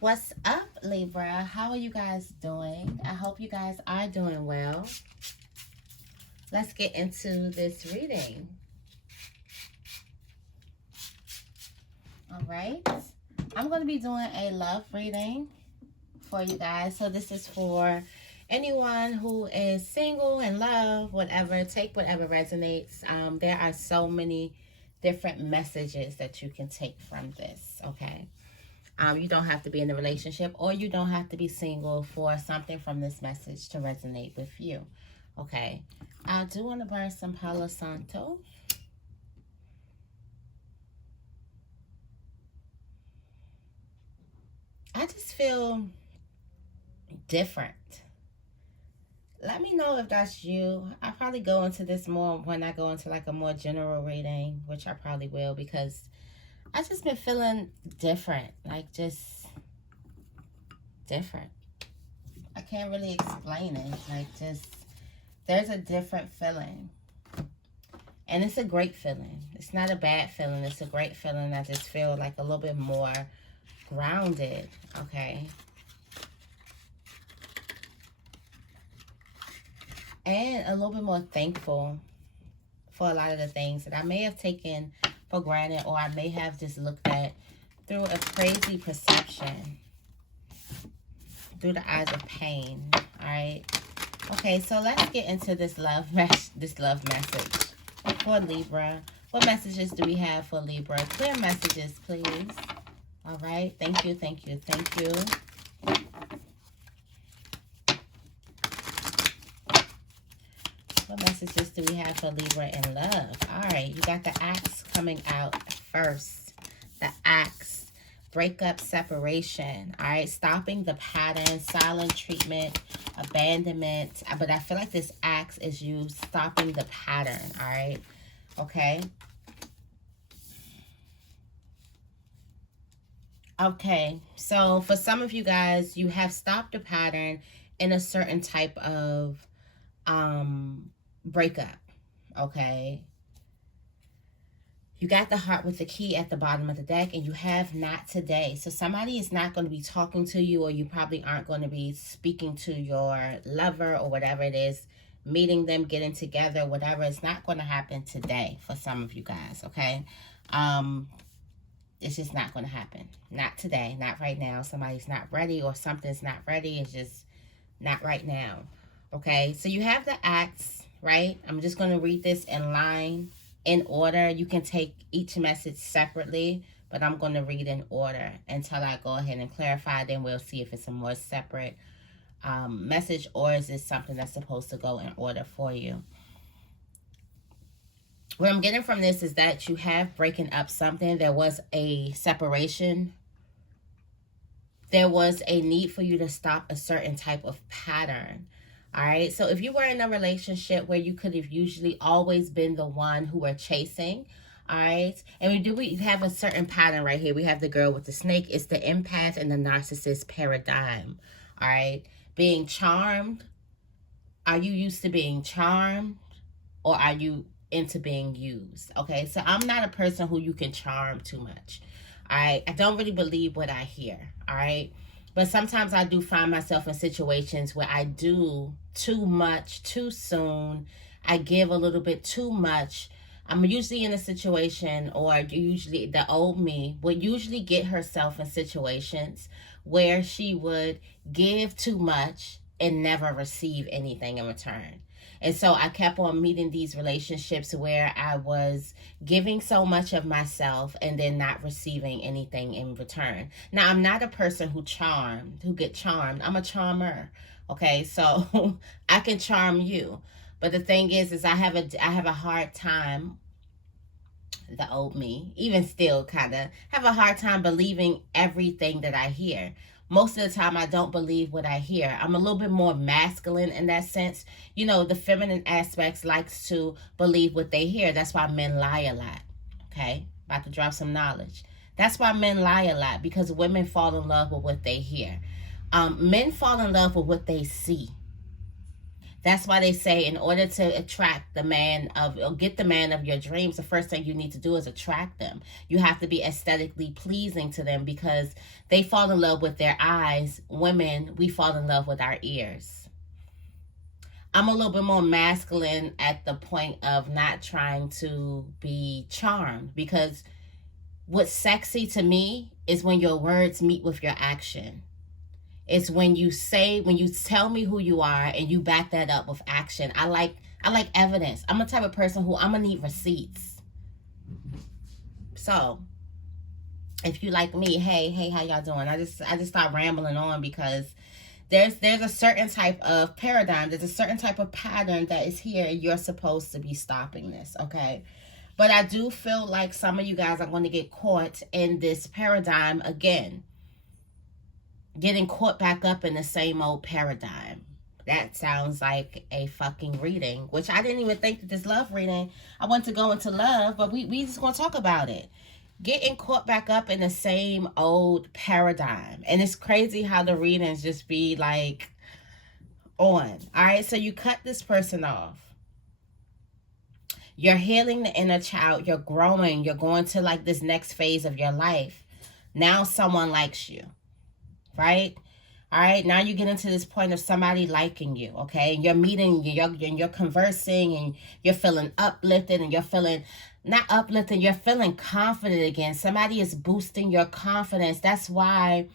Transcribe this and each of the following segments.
What's up, Libra? How are you guys doing? I hope you guys are doing well. Let's get into this reading. All right. I'm going to be doing a love reading for you guys. So this is for anyone who is single, in love, whatever. Take whatever resonates. There are so many different messages that you can take from this, okay? You don't have to be in a relationship or you don't have to be single for something from this message to resonate with you. Okay. I do want to burn some Palo Santo. I just feel different. Let me know if that's you. I'll probably go into this more when I go into like a more general reading, which I probably will, because I just been feeling different. Like just different. I can't really explain it. Like just, there's a different feeling. And it's a great feeling. It's not a bad feeling. It's a great feeling. I just feel like a little bit more grounded. Okay. And a little bit more thankful for a lot of the things that I may have taken for granted, or I may have just looked at through a crazy perception, through the eyes of pain. All right. Okay, so let's get into this love message for Libra. What messages do we have for Libra? Clear messages, please. All right. Thank you, thank you, thank you. What messages do we have for Libra in love? All right, you got the axe coming out first. The axe. Breakup, separation. All right, stopping the pattern, silent treatment, abandonment. But I feel like this axe is you stopping the pattern. All right, okay. Okay, so for some of you guys, you have stopped the pattern in a certain type of breakup. Okay, you got the heart with the key at the bottom of the deck, and you have not today. So somebody is not going to be talking to you, or you probably aren't going to be speaking to your lover or whatever it is, meeting them, getting together, whatever. It's not going to happen today for some of you guys, okay? It's just not going to happen. Not today, not right now. Somebody's not ready, or something's not ready. It's just not right now, okay? So you have the axe, right? I'm just going to read this in line, in order. You can take each message separately, but I'm going to read in order until I go ahead and clarify. Then we'll see if it's a more separate message, or is this something that's supposed to go in order for you. What I'm getting from this is that you have breaking up something. There was a separation. There was a need for you to stop a certain type of pattern. All right. So if you were in a relationship where you could have usually always been the one who were chasing. All right. And we have a certain pattern right here. We have the girl with the snake. It's the empath and the narcissist paradigm. All right. Being charmed. Are you used to being charmed, or are you into being used? Okay. So I'm not a person who you can charm too much. All right. I don't really believe what I hear. All right. But sometimes I do find myself in situations where I do too much too soon. I give a little bit too much. I'm usually in a situation, or usually the old me would usually get herself in situations where she would give too much and never receive anything in return. And so I kept on meeting these relationships where I was giving so much of myself and then not receiving anything in return. Now, I'm not a person who get charmed. I'm a charmer. Okay, so I can charm you. But the thing is I have a hard time, the old me, even still kind of have a hard time believing everything that I hear. Most of the time, I don't believe what I hear. I'm a little bit more masculine in that sense. You know, the feminine aspects likes to believe what they hear. That's why men lie a lot. Okay? About to drop some knowledge. That's why men lie a lot, because women fall in love with what they hear. Men fall in love with what they see. That's why they say in order to attract the man of, or get the man of your dreams, the first thing you need to do is attract them. You have to be aesthetically pleasing to them, because they fall in love with their eyes. Women, we fall in love with our ears. I'm a little bit more masculine at the point of not trying to be charmed, because what's sexy to me is when your words meet with your action. It's when you tell me who you are and you back that up with action. I like evidence. I'm the type of person who I'm gonna need receipts. So if you like me, hey, how y'all doing? I just start rambling on, because there's a certain type of paradigm, there's a certain type of pattern that is here, and you're supposed to be stopping this, okay? But I do feel like some of you guys are going to get caught in this paradigm again, getting caught back up in the same old paradigm. That sounds like a fucking reading, which I didn't even think that this love reading, I want to go into love, but we just going to talk about it. Getting caught back up in the same old paradigm. And it's crazy how the readings just be like on. All right, so you cut this person off. You're healing the inner child. You're growing. You're going to like this next phase of your life. Now someone likes you, right? All right, now you get into this point of somebody liking you, okay? You're meeting, you're conversing, and you're feeling uplifted, and you're feeling, not uplifted, you're feeling confident again. Somebody is boosting your confidence. That's why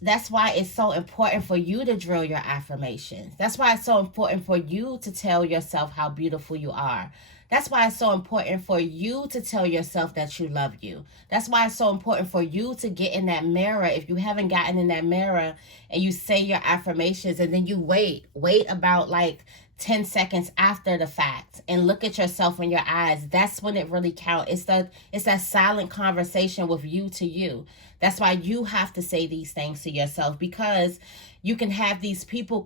it's so important for you to drill your affirmations. That's why it's so important for you to tell yourself how beautiful you are. That's why it's so important for you to tell yourself that you love you. That's why it's so important for you to get in that mirror. If you haven't gotten in that mirror and you say your affirmations, and then you wait about like 10 seconds after the fact and look at yourself in your eyes, that's when it really counts. It's that silent conversation with you to you. That's why you have to say these things to yourself, because you can have these people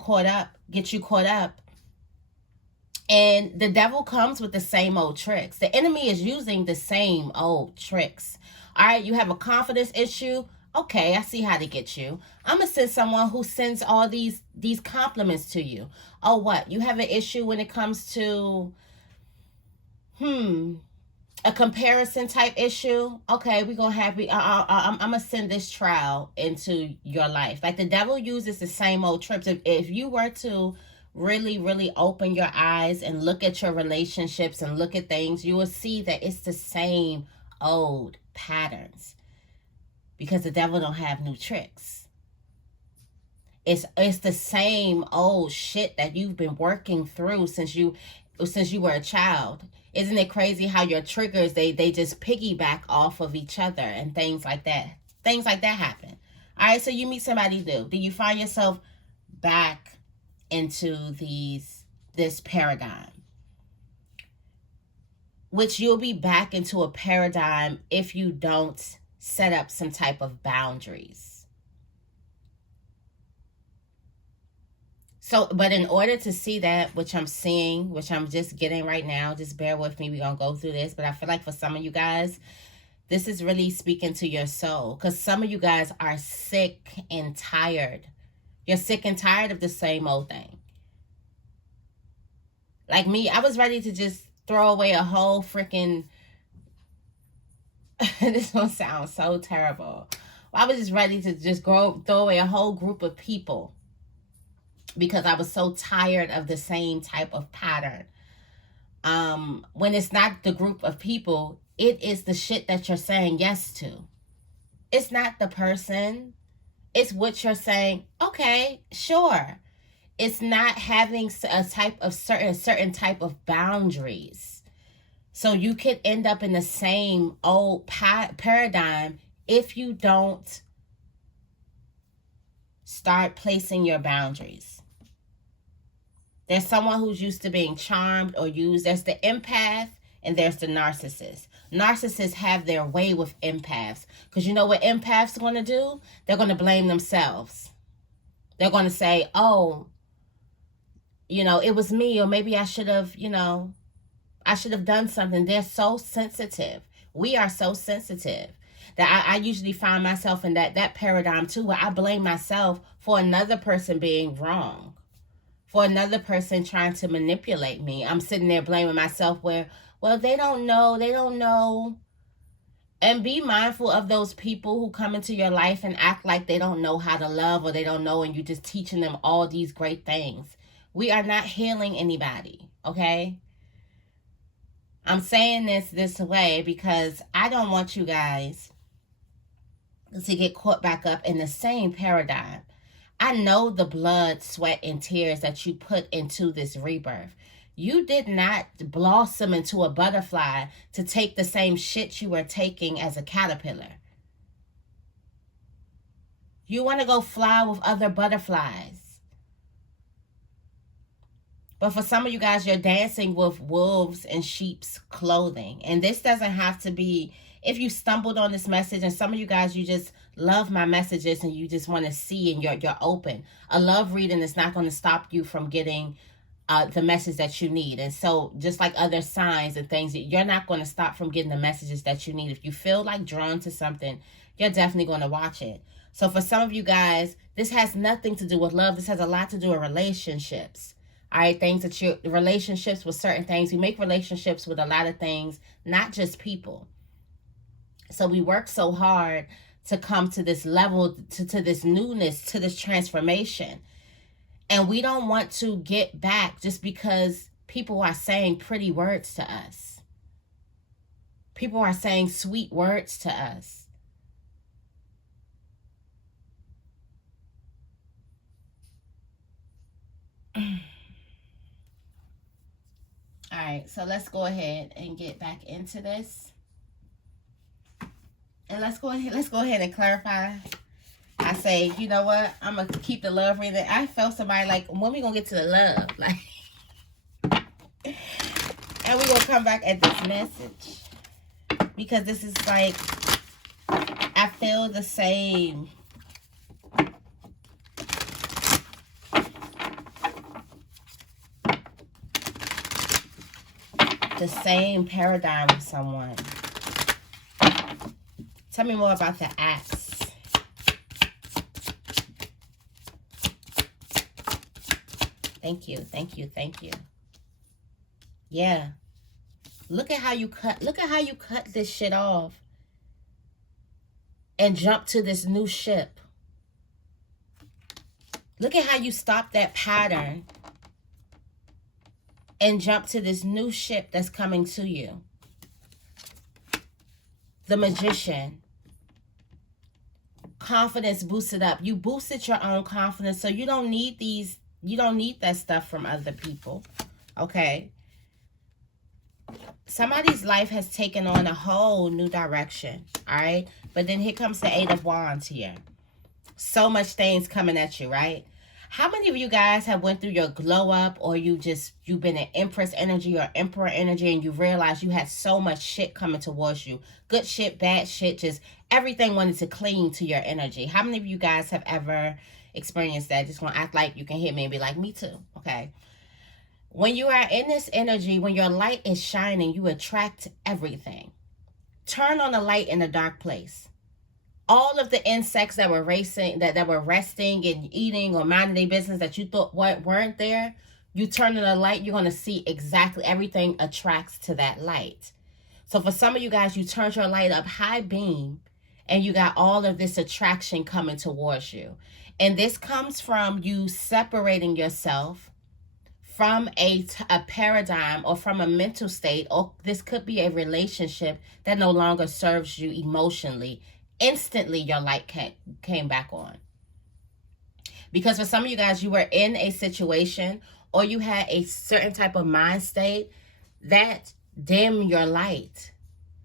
get you caught up. And the devil comes with the same old tricks. The enemy is using the same old tricks. All right, you have a confidence issue. Okay, I see how to get you. I'm going to send someone who sends all these compliments to you. Oh, what? You have an issue when it comes to, a comparison type issue? Okay, we're going to have, I'm going to send this trial into your life. Like the devil uses the same old tricks. If you were to really open your eyes and look at your relationships and look at things, you will see that it's the same old patterns, because the devil don't have new tricks. It's the same old shit that you've been working through since you were a child. Isn't it crazy how your triggers, they just piggyback off of each other, and things like that happen. All right, so you meet somebody new. Do you find yourself back into this paradigm, which you'll be back into a paradigm if you don't set up some type of boundaries. So, but in order to see that, which I'm seeing, which I'm just getting right now, just bear with me, we're gonna go through this, but I feel like for some of you guys, this is really speaking to your soul, because some of you guys are sick and tired. You're sick and tired of the same old thing. Like me, I was ready to just throw away a whole freaking... this one sounds so terrible. I was just ready to just throw away a whole group of people, because I was so tired of the same type of pattern. When it's not the group of people, it is the shit that you're saying yes to. It's not the person. It's what you're saying, okay, sure. It's not having a certain type of boundaries. So you could end up in the same old paradigm if you don't start placing your boundaries. There's someone who's used to being charmed or used. There's the empath and there's the narcissist. Narcissists have their way with empaths, because you know what empaths are going to do? They're going to blame themselves. They're going to say, oh, it was me, or maybe I should have, I should have done something. They're so sensitive. We are so sensitive that I usually find myself in that paradigm too, where I blame myself for another person being wrong. for another person trying to manipulate me. I'm sitting there blaming myself where, well, they don't know. And be mindful of those people who come into your life and act like they don't know how to love, or they don't know, and you're just teaching them all these great things. We are not healing anybody, okay? I'm saying this way because I don't want you guys to get caught back up in the same paradigm. I know the blood, sweat, and tears that you put into this rebirth. You did not blossom into a butterfly to take the same shit you were taking as a caterpillar. You want to go fly with other butterflies. But for some of you guys, you're dancing with wolves in sheep's clothing. And this doesn't have to be, if you stumbled on this message, and some of you guys, you just love my messages and you just want to see and you're open. A love reading is not going to stop you from getting the message that you need. And so just like other signs and things, you're not going to stop from getting the messages that you need. If you feel like drawn to something, you're definitely going to watch it. So for some of you guys, this has nothing to do with love. This has a lot to do with relationships. All right, things that you, relationships with certain things. We make relationships with a lot of things, not just people. So we work so hard to come to this level, to this newness, to this transformation. And we don't want to get back just because people are saying pretty words to us. People are saying sweet words to us. All right, so let's go ahead and get back into this. And let's go ahead and clarify. I say, you know what? I'm going to keep the love reading. I felt somebody like, when we going to get to the love? Like, and we're going to come back at this message. Because this is like, I feel the same. The same paradigm with someone. Tell me more about the axe. Thank you, thank you, thank you. Yeah. Look at how you cut this shit off and jump to this new ship. Look at how you stop that pattern and jump to this new ship that's coming to you. The Magician. Confidence boosted up. You boosted your own confidence, so you don't need these. You don't need that stuff from other people. Okay. Somebody's life has taken on a whole new direction. All right. But then here comes the Eight of Wands here. So much things coming at you, right? How many of you guys have went through your glow up, or you've been in Empress energy or Emperor energy, and you realized you had so much shit coming towards you? Good shit, bad shit, just everything wanted to cling to your energy. How many of you guys have ever experienced that? Just want to act like you can hear me and be like, me too. Okay. When you are in this energy, when your light is shining, you attract everything. Turn on the light in a dark place. All of the insects that were racing, that were resting and eating or minding their business that you thought weren't there, you turn on the light, you're going to see exactly everything attracts to that light. So for some of you guys, you turned your light up high beam and you got all of this attraction coming towards you. And this comes from you separating yourself from a paradigm or from a mental state, or this could be a relationship that no longer serves you emotionally. Instantly your light came back on. Because for some of you guys, you were in a situation or you had a certain type of mind state that dimmed your light.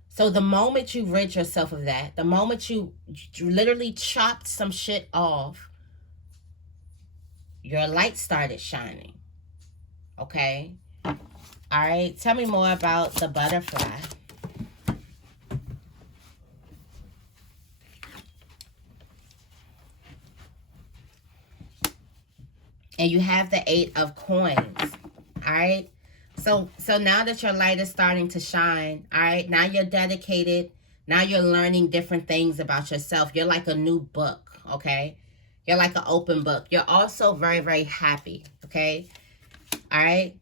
So the moment you rid yourself of that, the moment you literally chopped some shit off, your light started shining. Okay? All right, tell me more about the butterfly. And you have the Eight of Coins. All right. So now that your light is starting to shine, all right, now you're dedicated. Now you're learning different things about yourself. You're like a new book, okay? You're like an open book. You're also very, very happy, okay? All right?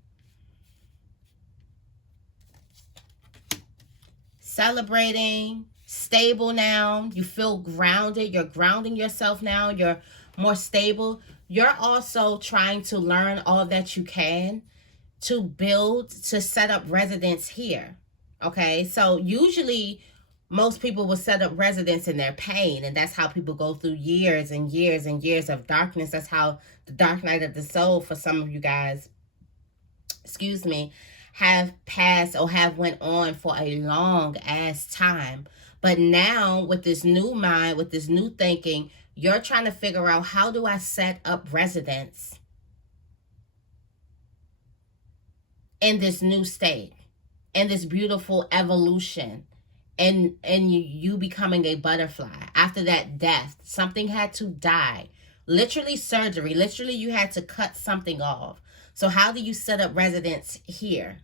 Celebrating, stable now. You feel grounded. You're grounding yourself now. You're more stable. You're also trying to learn all that you can to build, to set up residence here. Okay, so usually most people will set up residence in their pain, and that's how people go through years and years and years of darkness. That's how the dark night of the soul for some of you guys, excuse me, have passed or have went on for a long ass time. But now with this new mind, with this new thinking, you're trying to figure out, how do I set up residence in this new state, in this beautiful evolution, and you becoming a butterfly after that death. Something had to die, literally surgery, literally you had to cut something off. So how do you set up residence here?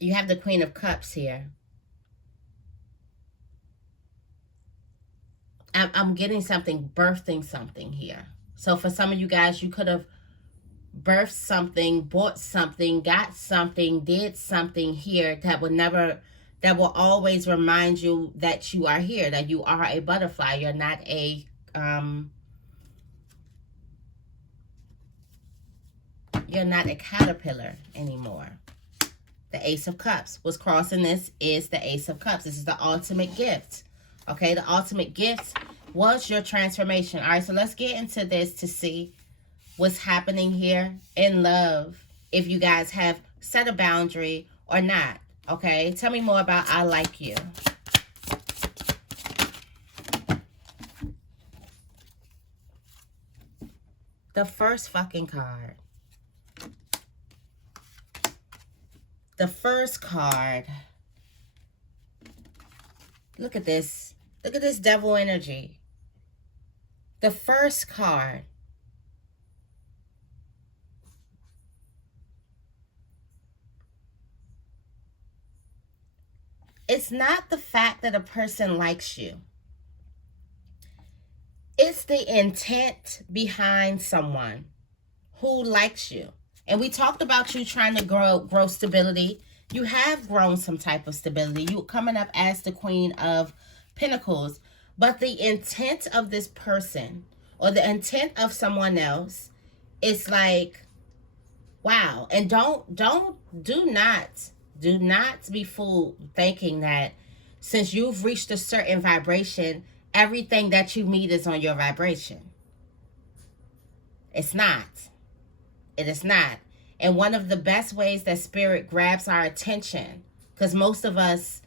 You have the Queen of Cups here. I'm getting something, birthing something here. So for some of you guys, you could have birthed something, bought something, got something, did something here that will never, that will always remind you that you are here, that you are a butterfly. You're not a you're not a caterpillar anymore. The Ace of Cups. What's crossing this is the Ace of Cups. This is the ultimate gift. Okay, the ultimate gift was your transformation. All right, so let's get into this to see what's happening here in love. If you guys have set a boundary or not. Okay, tell me more about I like you. The first fucking card. The first card. Look at this. Look at this devil energy. The first card. It's not the fact that a person likes you. It's the intent behind someone who likes you. And we talked about you trying to grow stability. You have grown some type of stability. You're coming up as the Queen of Pentacles. But the intent of this person or the intent of someone else is like, wow. And do not be fooled thinking that since you've reached a certain vibration, everything that you meet is on your vibration. It's not. It is not. And one of the best ways that spirit grabs our attention, because most of us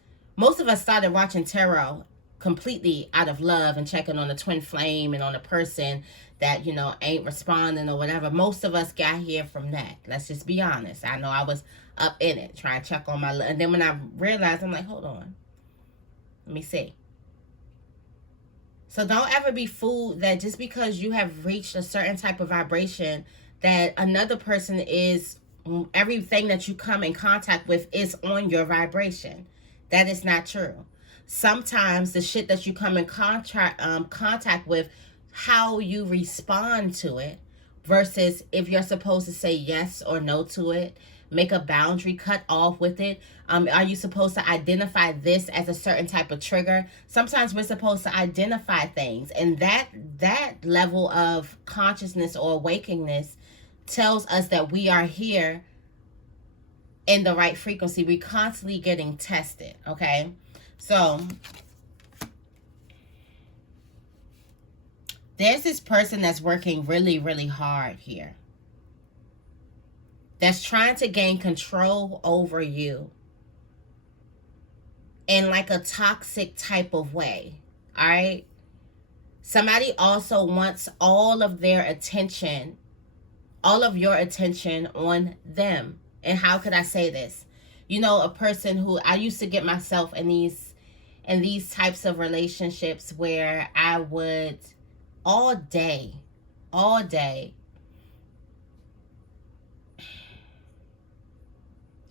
started watching tarot completely out of love and checking on the twin flame and on a person that, you know, ain't responding or whatever. Most of us got here from that. Let's just be honest. I know I was up in it trying to check on my love. And then when I realized, I'm like, hold on. Let me see. So don't ever be fooled that just because you have reached a certain type of vibration that another person is, everything that you come in contact with is on your vibration. That is not true. Sometimes the shit that you come in contact with, how you respond to it versus if you're supposed to say yes or no to it, make a boundary, cut off with it. Are you supposed to identify this as a certain type of trigger? Sometimes we're supposed to identify things, and that level of consciousness or awakeness tells us that we are here in the right frequency. We're constantly getting tested, okay? So there's this person that's working really, really hard here, that's trying to gain control over you in like a toxic type of way, all right? Somebody also wants all of their attention, all of your attention on them. And how could I say this? You know, a person who, I used to get myself in these types of relationships where I would all day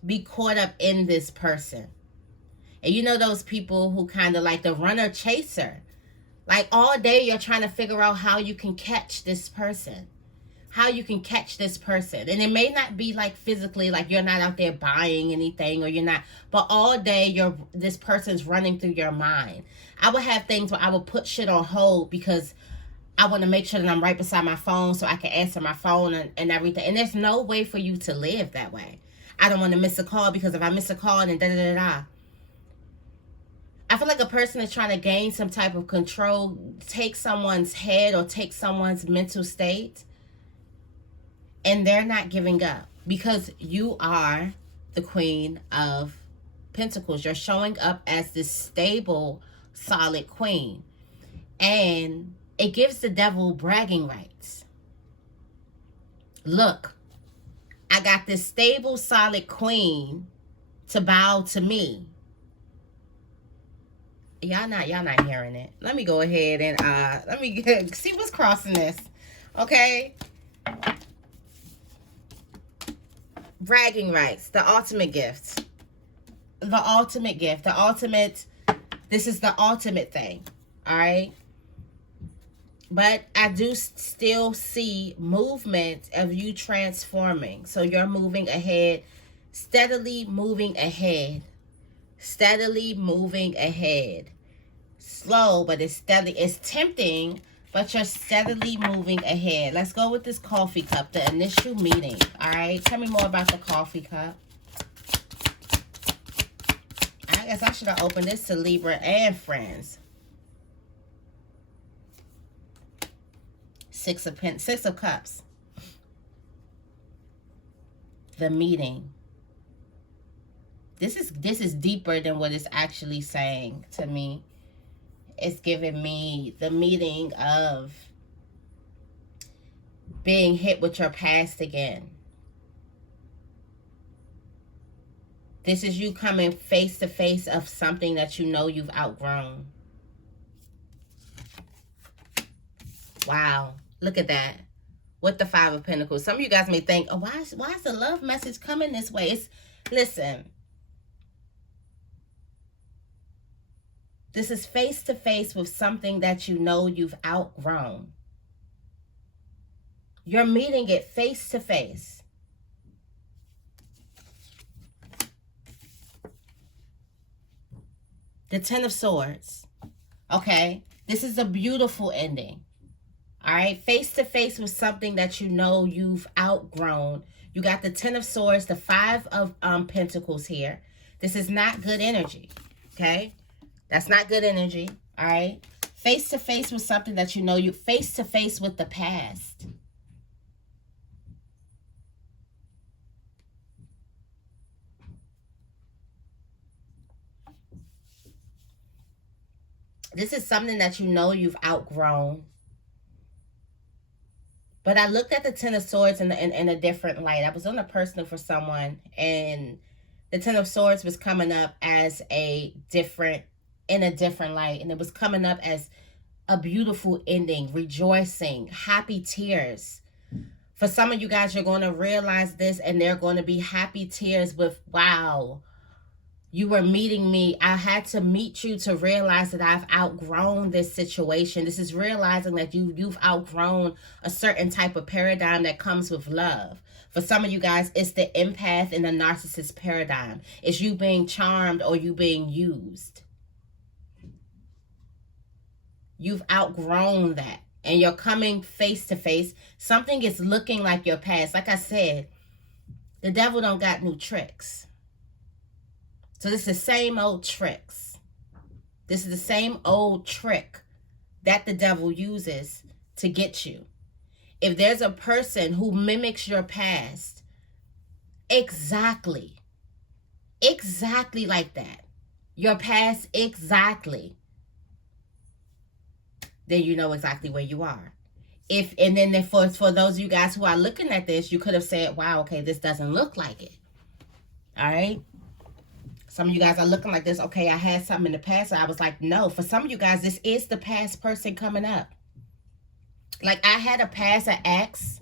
be caught up in this person. And you know those people who kind of like the runner chaser. Like all day you're trying to figure out how you can catch this person. How you can catch this person. And it may not be like physically, like you're not out there buying anything or you're not, but all day this person's running through your mind. I would have things where I would put shit on hold because I want to make sure that I'm right beside my phone so I can answer my phone and everything. And there's no way for you to live that way. I don't want to miss a call because if I miss a call and da-da-da-da. I feel like a person is trying to gain some type of control, take someone's head or take someone's mental state, and they're not giving up because you are the Queen of Pentacles. You're showing up as this stable, solid queen. And it gives the devil bragging rights. Look, I got this stable, solid queen to bow to me. Y'all not hearing it. Let me go ahead and let me see what's crossing this. Okay. Bragging rights, the ultimate gift. The ultimate gift. The ultimate, this is the ultimate thing. All right. But I do still see movement of you transforming. So you're moving ahead, steadily moving ahead. Steadily moving ahead. Slow, but it's steady. It's tempting, but you're steadily moving ahead. Let's go with this coffee cup, the initial meeting. All right, tell me more about the coffee cup. I guess I should have opened this to Libra and friends. Six of Cups. The meeting. This is deeper than what it's actually saying to me. It's giving me the meaning of being hit with your past again. This is you coming face to face of something that you know you've outgrown. Wow, look at that. With the Five of Pentacles. Some of you guys may think, oh, why is the love message coming this way? Listen. This is face to face with something that you know you've outgrown. You're meeting it face to face. The Ten of Swords. Okay. This is a beautiful ending. All right. Face to face with something that you know you've outgrown. You got the Ten of Swords, the Five of Pentacles here. This is not good energy. Okay. That's not good energy, all right? Face to face with something that you know you face to face with the past. This is something that you know you've outgrown. But I looked at the Ten of Swords in a different light. I was on a personal for someone, and the Ten of Swords was coming up as in a different light, and it was coming up as a beautiful ending, rejoicing, happy tears. For some of you guys, you're going to realize this, and they're going to be happy tears with, wow, you were meeting me. I had to meet you to realize that I've outgrown this situation. This is realizing that you've outgrown a certain type of paradigm that comes with love. For some of you guys, it's the empath and the narcissist paradigm. It's you being charmed or you being used. You've outgrown that. And you're coming face to face. Something is looking like your past. Like I said, the devil don't got new tricks. So this is the same old tricks. This is the same old trick that the devil uses to get you. If there's a person who mimics your past, exactly like that, your past exactly, then you know exactly where you are. And then for those of you guys who are looking at this, you could have said, wow, okay, this doesn't look like it. All right. Some of you guys are looking like this. Okay, I had something in the past. So I was like, no. For some of you guys, this is the past person coming up. Like I had a past, an ex.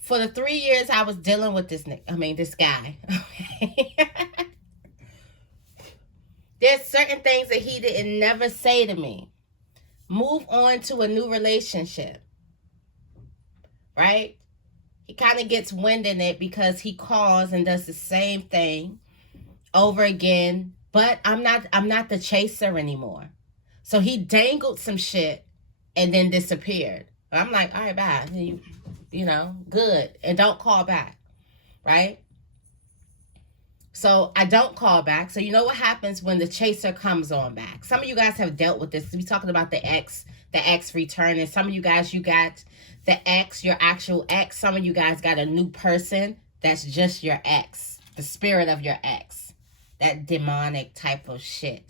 For the 3 years I was dealing with this guy. Okay. There's certain things that he didn't never say to me. Move on to a new relationship, right? He kind of gets wind in it because he calls and does the same thing over again. But I'm not the chaser anymore. So he dangled some shit and then disappeared. I'm like, all right, bye. You know, good. And don't call back, right? So I don't call back. So you know what happens when the chaser comes on back? Some of you guys have dealt with this. We're talking about the ex return. And some of you guys, you got the ex, your actual ex. Some of you guys got a new person that's just your ex. The spirit of your ex. That demonic type of shit.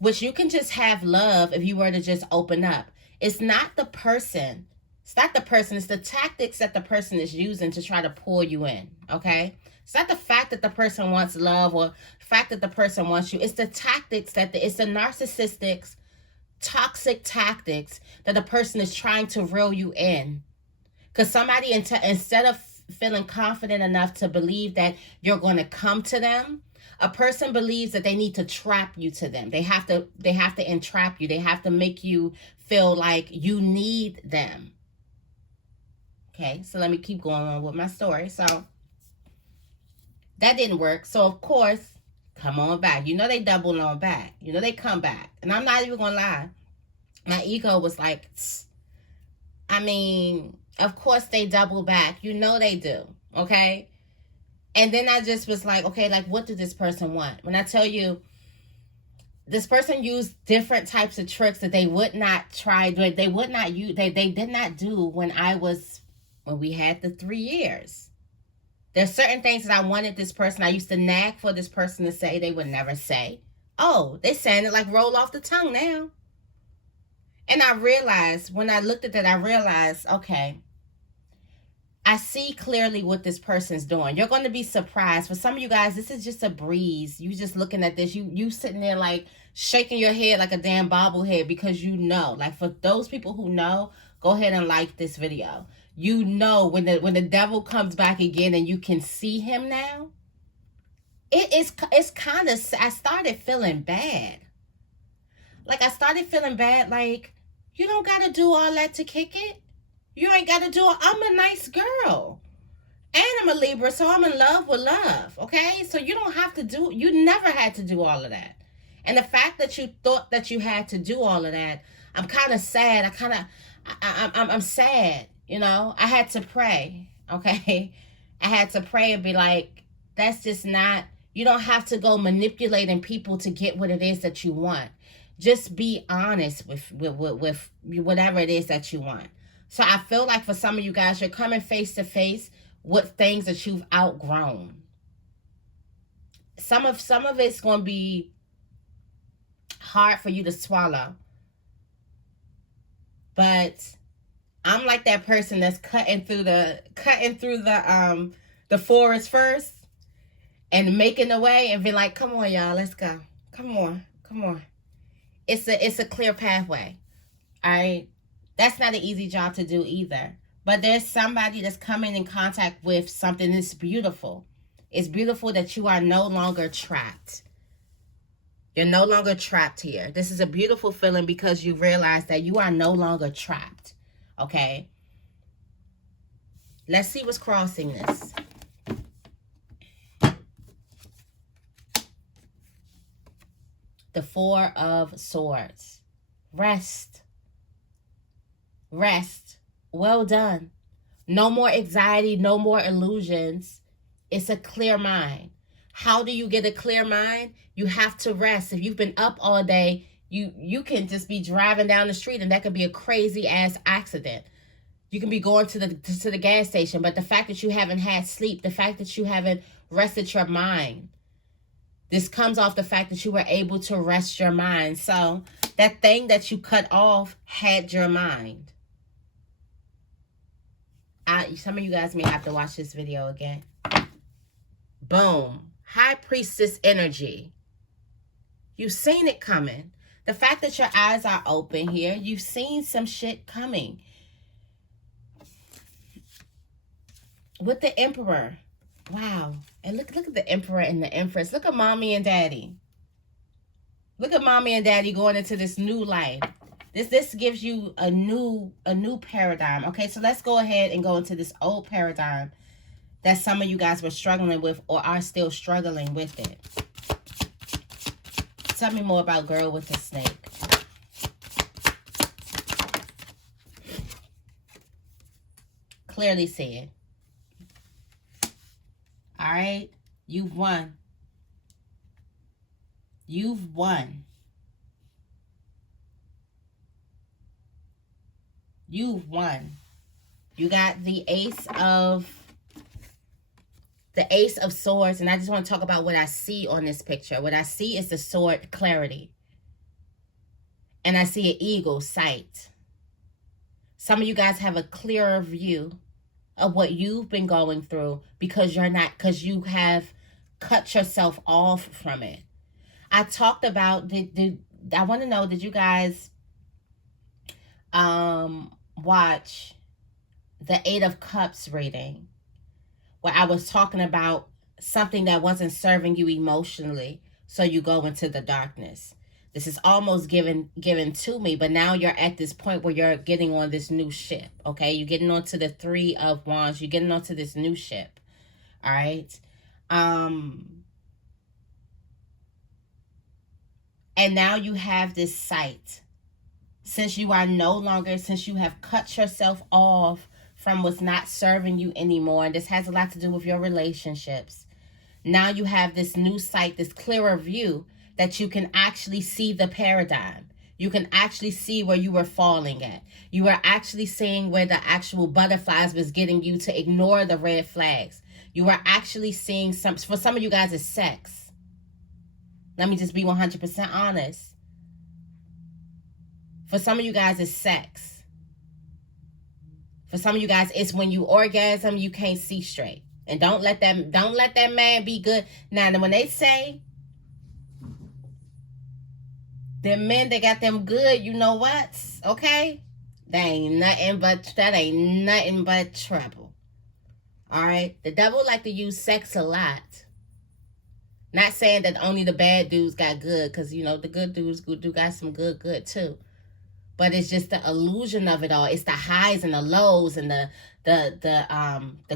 Which you can just have love if you were to just open up. It's not the person. It's not the person. It's the tactics that the person is using to try to pull you in. Okay? It's not the fact that the person wants love or the fact that the person wants you. It's the tactics it's the narcissistic, toxic tactics that the person is trying to reel you in. Because somebody, instead of feeling confident enough to believe that you're going to come to them, a person believes that they need to trap you to them. They have to entrap you. They have to make you feel like you need them. Okay, so let me keep going on with my story. So that didn't work. So of course, come on back. You know they double on back. You know they come back. And I'm not even gonna lie. My ego was like, I mean, of course they double back. You know they do. Okay? And then I just was like, okay, like what did this person want? When I tell you, this person used different types of tricks that they would not try, they would not use, they did not do when we had the 3 years. There's certain things that I wanted this person, I used to nag for this person to say they would never say. Oh, they saying it like roll off the tongue now. And I realized, when I looked at that, I realized, okay, I see clearly what this person's doing. You're going to be surprised. For some of you guys, this is just a breeze. You just looking at this. You sitting there like shaking your head like a damn bobblehead because you know. Like for those people who know, go ahead and like this video. You know when the devil comes back again and you can see him now. It's kind of, I started feeling bad. Like I started feeling bad like you don't got to do all that to kick it. You ain't got to do it. I'm a nice girl. And I'm a Libra, so I'm in love with love. Okay? So you don't have to do, you never had to do all of that. And the fact that you thought that you had to do all of that, I'm kind of sad. I'm sad. You know, I had to pray. Okay? I had to pray and be like, that's just not, you don't have to go manipulating people to get what it is that you want. Just be honest with whatever it is that you want. So I feel like for some of you guys, you're coming face to face with things that you've outgrown. Some of it's going to be hard for you to swallow. But I'm like that person that's cutting through the forest first and making the way and be like, come on, y'all, let's go. Come on. It's a clear pathway. All right. That's not an easy job to do either. But there's somebody that's coming in contact with something that's beautiful. It's beautiful that you are no longer trapped. You're no longer trapped here. This is a beautiful feeling because you realize that you are no longer trapped. Okay? Let's see what's crossing this. The Four of Swords. Rest. Well done. No more anxiety, no more illusions. It's a clear mind. How do you get a clear mind? You have to rest. If you've been up all day, you can just be driving down the street and that could be a crazy ass accident. You can be going to the gas station, but the fact that you haven't had sleep, the fact that you haven't rested your mind, this comes off the fact that you were able to rest your mind. So that thing that you cut off had your mind. Some of you guys may have to watch this video again. Boom. High Priestess energy. You've seen it coming. The fact that your eyes are open here, you've seen some shit coming. With the Emperor. Wow. And look at the Emperor and the Empress. Look at mommy and daddy. Look at mommy and daddy going into this new life. This gives you a new paradigm. Okay, so let's go ahead and go into this old paradigm that some of you guys were struggling with or are still struggling with it. Tell me more about girl with the snake. Clearly said. All right, you've won. You've won. You've won. You got the Ace of Swords, and I just want to talk about what I see on this picture. What I see is the sword, clarity. And I see an eagle, sight. Some of you guys have a clearer view of what you've been going through because you have cut yourself off from it. I talked about, I want to know, did you guys watch the Eight of Cups reading, where I was talking about something that wasn't serving you emotionally, so you go into the darkness? This is almost given to me, but now you're at this point where you're getting on this new ship, okay? You're getting onto the Three of Wands. You're getting onto this new ship, all right? And now you have this sight. Since you have cut yourself off from what's not serving you anymore, and this has a lot to do with your relationships, now you have this new sight, this clearer view that you can actually see the paradigm. You can actually see where you were falling at. You are actually seeing where the actual butterflies was getting you to ignore the red flags. You are actually seeing for some of you guys, it's sex. Let me just be 100% honest. For some of you guys, it's sex. For some of you guys, it's when you orgasm, you can't see straight. And don't let that man be good. Now, when they say them men that got them good, you know what? Okay? That ain't nothing but trouble. All right? The devil like to use sex a lot. Not saying that only the bad dudes got good, because, you know, the good dudes do got some good too. But it's just the illusion of it all. It's the highs and the lows and the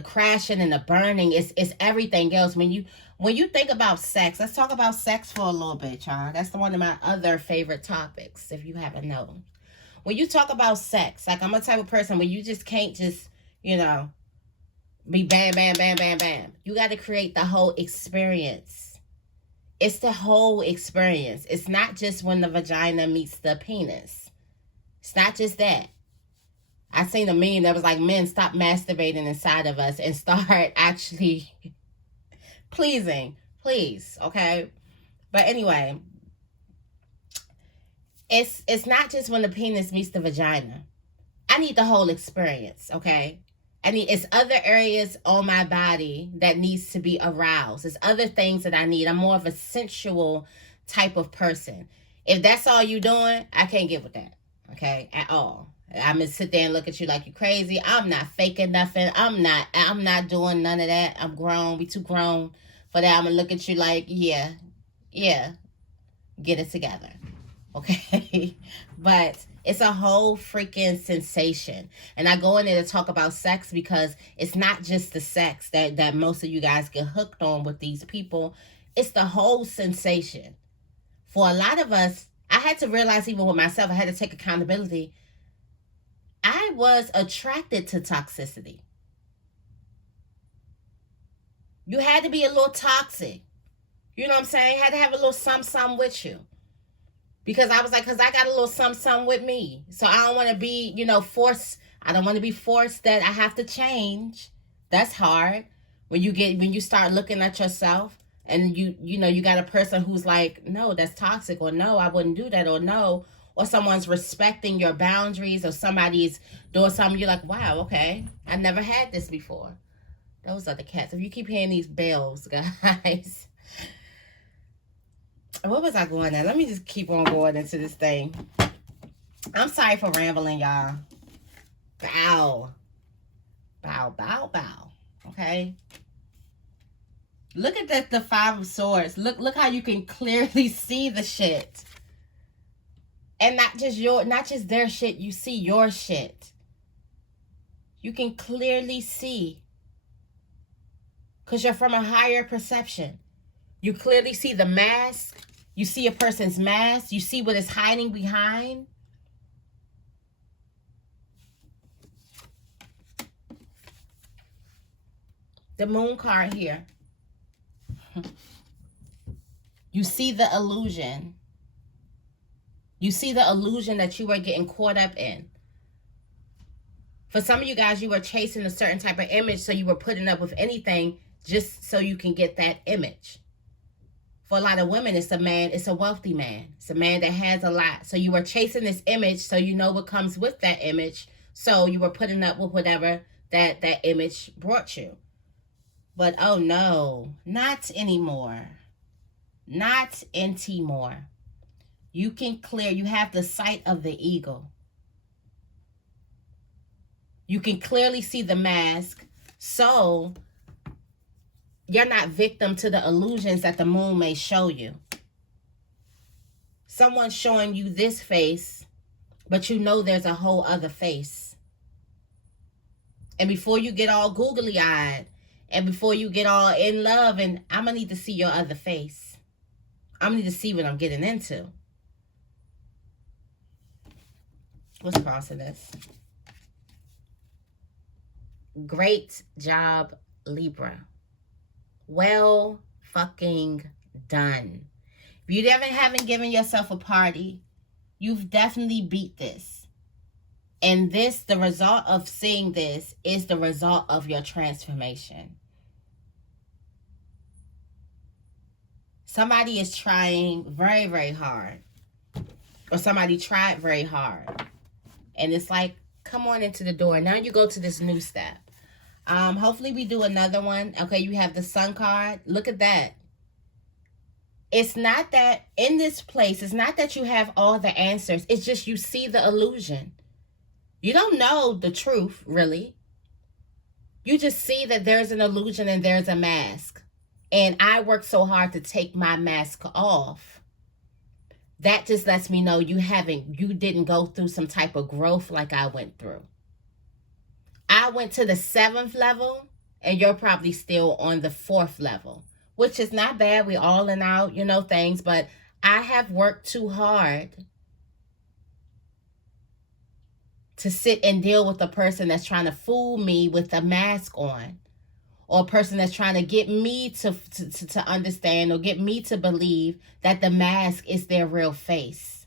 crashing and the burning. It's everything else. When you think about sex, let's talk about sex for a little bit, y'all. That's one of my other favorite topics, if you haven't known. When you talk about sex, like, I'm a type of person where you just can't just, you know, be bam, bam, bam, bam, bam. You got to create the whole experience. It's the whole experience. It's not just when the vagina meets the penis. It's not just that. I seen a meme that was like, men, stop masturbating inside of us and start actually pleasing. Please, okay? But anyway, it's not just when the penis meets the vagina. I need the whole experience, okay? It's other areas on my body that needs to be aroused. It's other things that I need. I'm more of a sensual type of person. If that's all you doing, I can't get with that. Okay, at all. I'm gonna sit there and look at you like you're crazy. I'm not faking nothing. I'm not doing none of that. I'm grown. We too grown for that. I'm gonna look at you like, yeah, get it together. Okay? But it's a whole freaking sensation. And I go in there to talk about sex because it's not just the sex that most of you guys get hooked on with these people. It's the whole sensation. For a lot of us, I had to realize, even with myself, I had to take accountability. I was attracted to toxicity. You had to be a little toxic. You know what I'm saying? You had to have a little something with you. Because I was like, because I got a little something with me. So I don't want to be, you know, forced. I don't want to be forced that I have to change. That's hard. When you start looking at yourself. And you know, you got a person who's like, no, that's toxic, or no, I wouldn't do that, or no, or someone's respecting your boundaries, or somebody's doing something, you're like, wow, okay, I never had this before. Those are the cats. If you keep hearing these bells, guys. What was I going at? Let me just keep on going into this thing. I'm sorry for rambling, y'all. Bow. Okay? Look at the Five of Swords. Look how you can clearly see the shit. And not just their shit, you see your shit. You can clearly see. Because you're from a higher perception. You clearly see the mask. You see a person's mask. You see what is hiding behind. The moon card here. You see the illusion. You see the illusion that you were getting caught up in. For some of you guys, you were chasing a certain type of image, so you were putting up with anything just so you can get that image. For a lot of women, it's a man, it's a wealthy man. It's a man that has a lot. So you were chasing this image, so you know what comes with that image. So you were putting up with whatever that image brought you. But oh no, not anymore. Not anymore. You can clear, you have the sight of the eagle. You can clearly see the mask. So you're not victim to the illusions that the moon may show you. Someone's showing you this face, but you know there's a whole other face. And before you get all googly-eyed, and before you get all in love, and I'm going to need to see your other face. I'm going to need to see what I'm getting into. What's crossing this? Great job, Libra. Well fucking done. If you haven't given yourself a party, you've definitely beat this. And this, the result of seeing this, is the result of your transformation. Somebody is trying very, very hard. Or somebody tried very hard. And it's like, come on into the door. Now you go to this new step. Hopefully we do another one. Okay, you have the Sun card. Look at that. It's not that in this place, it's not that you have all the answers. It's just you see the illusion. You don't know the truth, really. You just see that there's an illusion and there's a mask. And I worked so hard to take my mask off. That just lets me know you didn't go through some type of growth like I went through. I went to the 7th level, and you're probably still on the 4th level, which is not bad. We all in out, things, but I have worked too hard to sit and deal with a person that's trying to fool me with a mask on, or a person that's trying to get me to understand or get me to believe that the mask is their real face.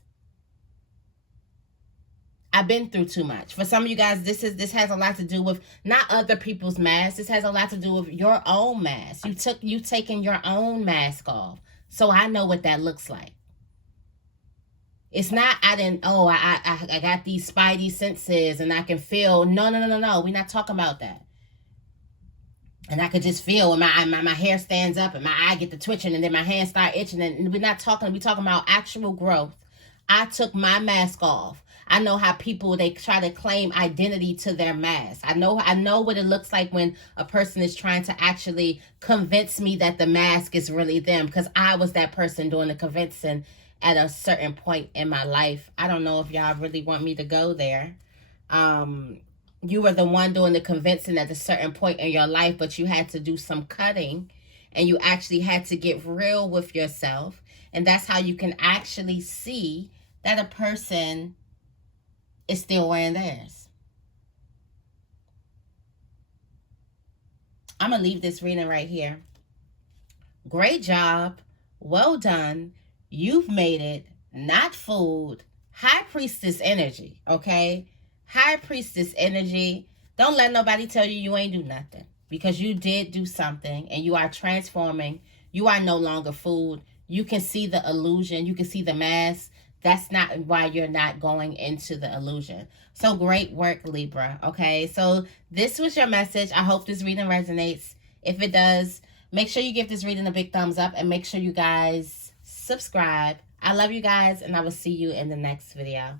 I've been through too much. For some of you guys, this has a lot to do with not other people's masks. This has a lot to do with your own mask. You taking your own mask off. So I know what that looks like. It's not I got these spidey senses and I can feel. No. We're not talking about that. And I could just feel when my hair stands up and my eye get to twitching and then my hands start itching. And we're talking about actual growth. I took my mask off. I know how people, they try to claim identity to their mask. I know what it looks like when a person is trying to actually convince me that the mask is really them, because I was that person doing the convincing at a certain point in my life. I don't know if y'all really want me to go there. You were the one doing the convincing at a certain point in your life, but you had to do some cutting and you actually had to get real with yourself. And that's how you can actually see that a person is still wearing theirs. I'm going to leave this reading right here. Great job. Well done. You've made it. Not fooled. High Priestess energy, okay? High Priestess energy. Don't let nobody tell you ain't do nothing, because you did do something and you are transforming. You are no longer fooled. You can see the illusion. You can see the mask. That's not why you're not going into the illusion. So great work, Libra. Okay, so this was your message. I hope this reading resonates. If it does, make sure you give this reading a big thumbs up and make sure you guys subscribe. I love you guys, and I will see you in the next video.